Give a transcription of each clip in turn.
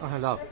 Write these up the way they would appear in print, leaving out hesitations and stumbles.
Ահա լավ։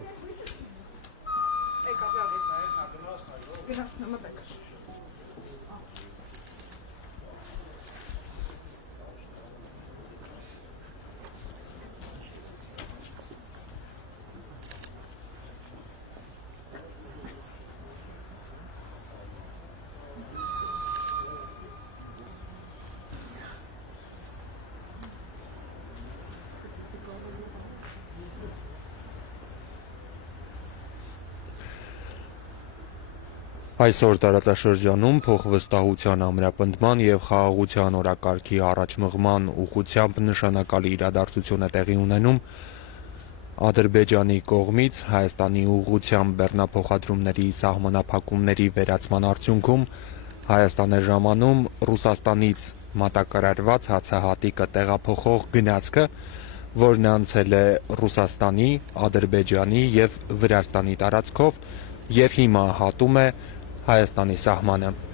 Այսօր տարածաշրջանում փոխվստահության ամրապնդման եւ խաղաղության օրակարգի առաջմղման ուղղությամբ նշանակալի իրադարձություն է տեղի ունենում Ադրբեջանի կողմից Հայաստանի ուղղությամբ բեռնափոխադրումների սահմանափակումների վերացման արդյունքում Հայաստան է ժամանում Ռուսաստանից մատակարարված հացահատիկը տեղափոխող գնացքը, որն անցել է Ռուսաստանի, Ադրբեջանի եւ Վրաստանի տարածքով եւ հիմա հատում է Հայաստանի սահմանը։